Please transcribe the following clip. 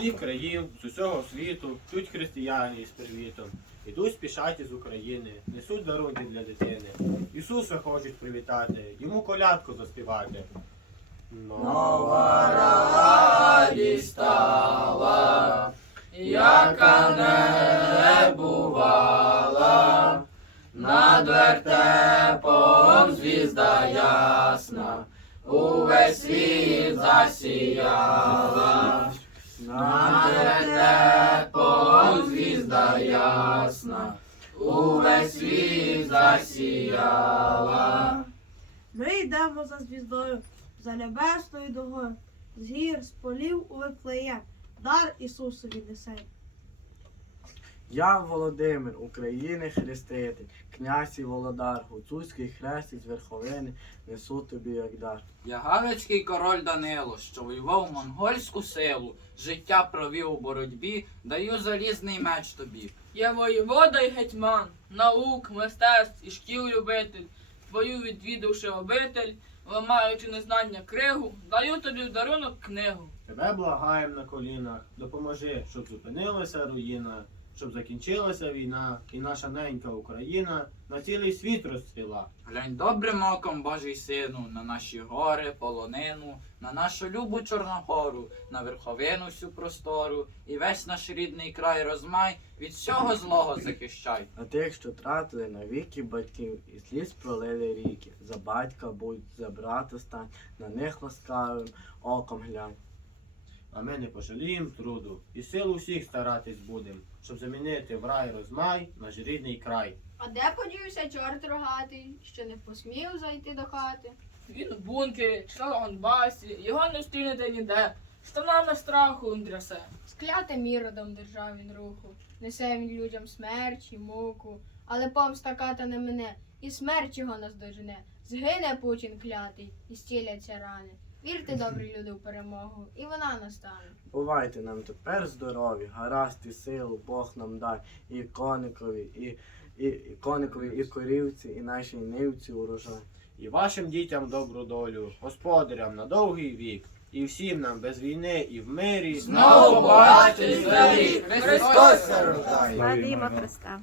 усіх країв, з усього світу, йдуть християни із привітом. Ідуть спішать із України, несуть дарунки для дитини. Ісуса хочуть привітати, йому колядку заспівати. Нова радість стала, яка не бувала, над вертепом звізда ясна, увесь світ засіяла, увесь світ засіяла. Ми йдемо за звіздою, за небесною дугою, з гір, з полів у Вифлеєм, дар Ісусові несе. Я Володимир, України хреститель, князь і володар, гуцульський хрест із верховини, несу тобі як дар. Я галицький король Данило, що воював монгольську силу, життя провів у боротьбі, даю залізний меч тобі. Я воєвода й гетьман, наук, мистецтв і шкіл любитель, твою відвідавши обитель, ламаючи незнання кригу, даю тобі в дарунок книгу. Тебе благаєм на колінах, допоможи, щоб зупинилася руїна, щоб закінчилася війна, і наша ненька Україна на цілий світ розцвіла. Глянь добрим оком Божий сину, на наші гори, полонину, на нашу любу Чорногору, на верховину всю простору, і весь наш рідний край розмай, від всього злого захищай. А тих, що тратили навіки батьків, і сліз пролили ріки. За батька будь, за брата стань, на них ласкавим оком глянь. А ми не пожалієм труду, і сил усіх старатись будем, щоб замінити в рай розмай наш рідний край. А де подівся чорт рогатий, що не посмів зайти до хати? Він у бункері чи на Донбасі, його не встрінете ніде, штанами страху він трясе. Склятим іродом держав він руху, несе він людям смерть і муку, але помста ката не мене, і смерть його наздожене. Згине Путін клятий, і стіляться рани. Вірте, добрі люди, в перемогу, і вона настане. Бувайте нам тепер здорові, гаразд і силу Бог нам дай, і коникові, і, і, і коникові, і корівці, і нашій нивці урожай. І вашим дітям добру долю, господарям на довгий вік, і всім нам без війни і в мирі. Знову рік, Христос Славімо Христа.